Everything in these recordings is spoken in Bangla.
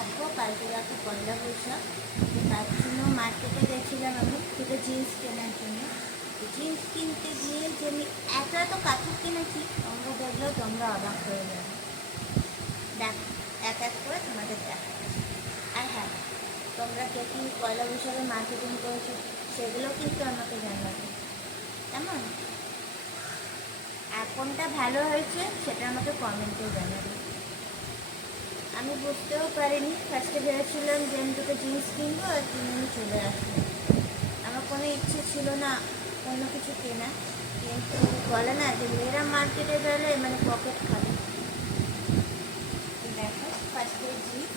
দেখো, কালকে রাতে পয়লা বৈশাখ। তার জন্য মার্কেটে গেছিলাম আমি দুটো জিন্স কেনার জন্য। জিন্স কিনতে গিয়ে যে আমি এত এত কাপড় কিনেছি, তোমরা দেখলেও তোমরা অবাক হয়ে যাবে। দেখ, এক এক করে তোমাদের দেখ আর হ্যাঁ তোমরা কে কি পয়লা বৈশাখে মার্কেটিং করেছ, সেগুলো কিন্তু আমাকে জানাবে। কেমন? কোনটা ভালো হয়েছে, সেটা আমাকে কমেন্টে জানাবে। আমি বুঝতেও পারিনি। ফার্স্টে ভেবেছিলাম যে আমি দুটো জিন্স কিনবো আর কিনে আমি চলে আসব। আমার কোনো ইচ্ছে ছিল না অন্য কিছু কেনা। কিন্তু বলে না যে মেয়েরা মার্কেটে গেলে মানে পকেট খাবে। দেখো ফার্স্টে জিন্স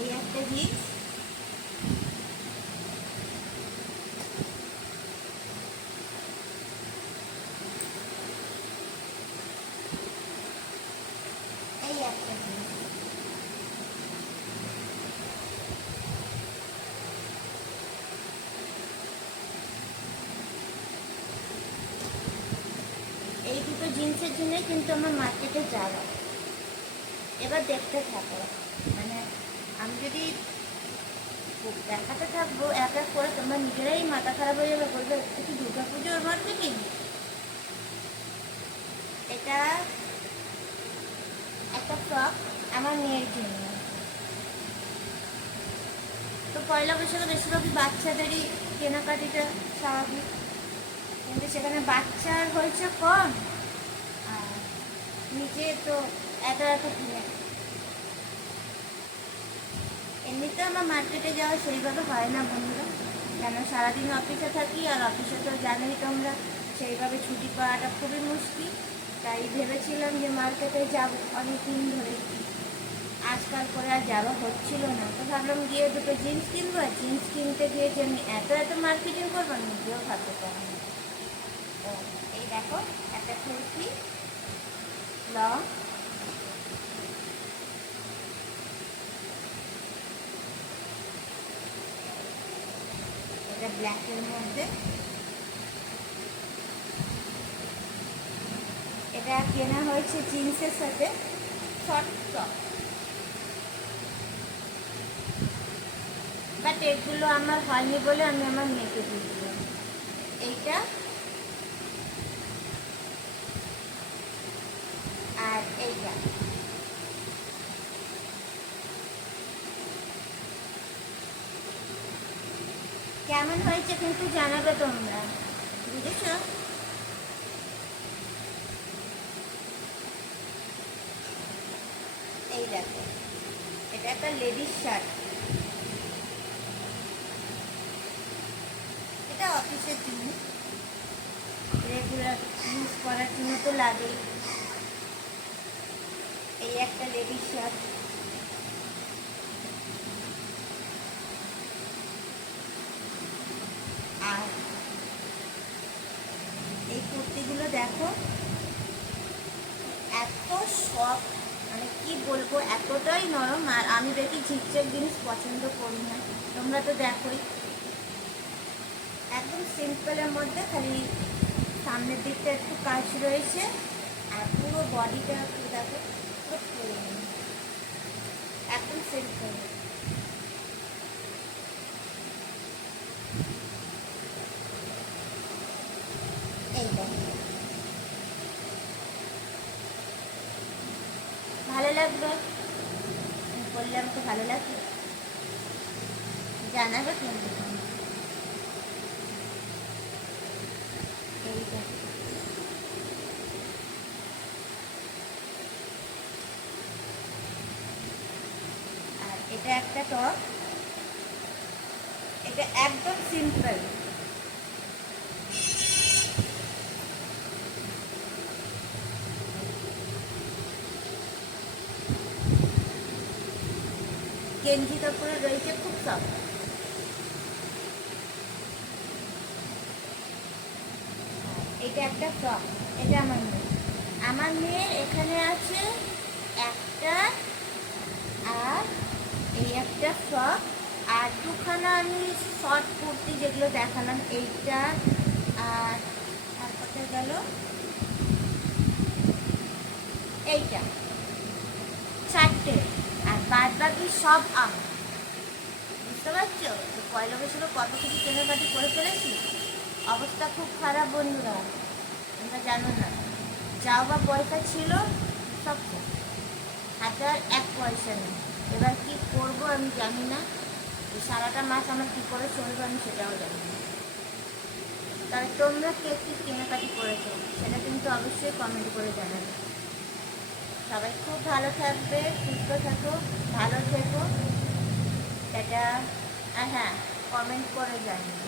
এই একটা জিন্স এই একটা জিনিস এই দুটো জিন্সের জন্য কিন্তু আমার মার্কেটে যাওয়া। এবার দেখতে থাকো। মানে আমি যদি দেখাতে থাকব, এক এক করে তোমরা নিজেরাই মাথা খারাপ হয়ে যাবে, বলবে একটু দুর্গা পুজোর মার্কেটিং এটা একটা ফ্রক আমার মেয়ের জন্য। তো পয়লা বৈশাখে বেশিরভাগই বাচ্চাদেরই কেনাকাটিটা স্বাভাবিক। কিন্তু সেখানে বাচ্চার হয়েছে কম। নিজে তো এত এত কিনে এমনিতে আমার মার্কেটে যাওয়া সেইভাবে হয় না বন্ধুরা। কেন? সারাদিন অফিসে থাকি আর অফিসে তো জানোই তোমরা, সেইভাবে ছুটি পাওয়াটা খুবই মুশকিল। তাই ভেবেছিলাম যে মার্কেটে যাব অনেক দিন ধরে আজকাল করে আর যাওয়া হচ্ছিল না। তো ভাবলাম গিয়ে দুটো জিন্স কিনবো আর জিন্স কিনতে গিয়ে যে আমি এত এত মার্কেটিং করব নিজেও ভাবতে পারি তো এই দেখো, একটা কুর্তি লং এটা ব্ল্যাকের মধ্যে। এটা কেনা হয়েছে জিন্সের সাথে। শর্ট টপ বাট এগুলো আমার হয়নি বলে আমি আমার মেয়েকে দিয়ে দিলাম। এইটা আর এইটা কেমন হয়েছে কিন্তু জানাবে তোমরা। বুঝেছ? এই দেখো, এটা একটা লেডিস শার্ট। এটা অফিসের জন্য রেগুলার ইউজ করার জন্য তো লাগেই। এই একটা লেডিস শার্ট। আর এই কুর্তিগুলো দেখো, এত সফট মানে কি বলব, এতটাই নরম, আর আমি দেখি ঝিকঝাক জিনিস পছন্দ করি না। তোমরা তো দেখোই। একদম সিম্পলের মধ্যে খালি সামনের দিকটা একটু কাজ রয়েছে, আর পুরো বডিটা দেখো। ভালো লাগবে? আমি বললে আমাকে ভালো লাগবে। জানাবে কিন্তু তোমরা। এই দেখো আর এটা একটা টপ এটা একদম সিম্পল। গেঞ্জি কাপড়ে রয়েছে খুব সফট এটা একটা ফ্রক এটা আমার মেয়ে। আমার মেয়ের এখানে আছে একটা আর এই একটা ফ্রক আর দুখানা আমি শর্ট কুর্তি যেগুলো দেখালাম, এইটা আর আর কোথায় গেল এইটা। চারটে। আর বাদ বাকি সব আম। বুঝতে পারছ? পয়লা বৈশাখে কত কিছু কেনাকাটি করে ফেলেছি। অবস্থা খুব খারাপ বন্ধুরা। তোমরা জানো না। যাও বা পয়সা ছিল, সব। হাতে আর এক পয়সা নেই। এবার কি করব আমি জানি না। সারাটা মাছ আমার কী করে চলবে আমি সেটাও জানি তাহলে তোমরা কে কী কেনাকাটি করেছ সেটা কিন্তু অবশ্যই কমেন্ট করে জানাবে। সবাই খুব ভালো থাকবে, সুস্থ থাকো, ভালো থেকো। এটা হ্যাঁ কমেন্ট করে জানিয়ে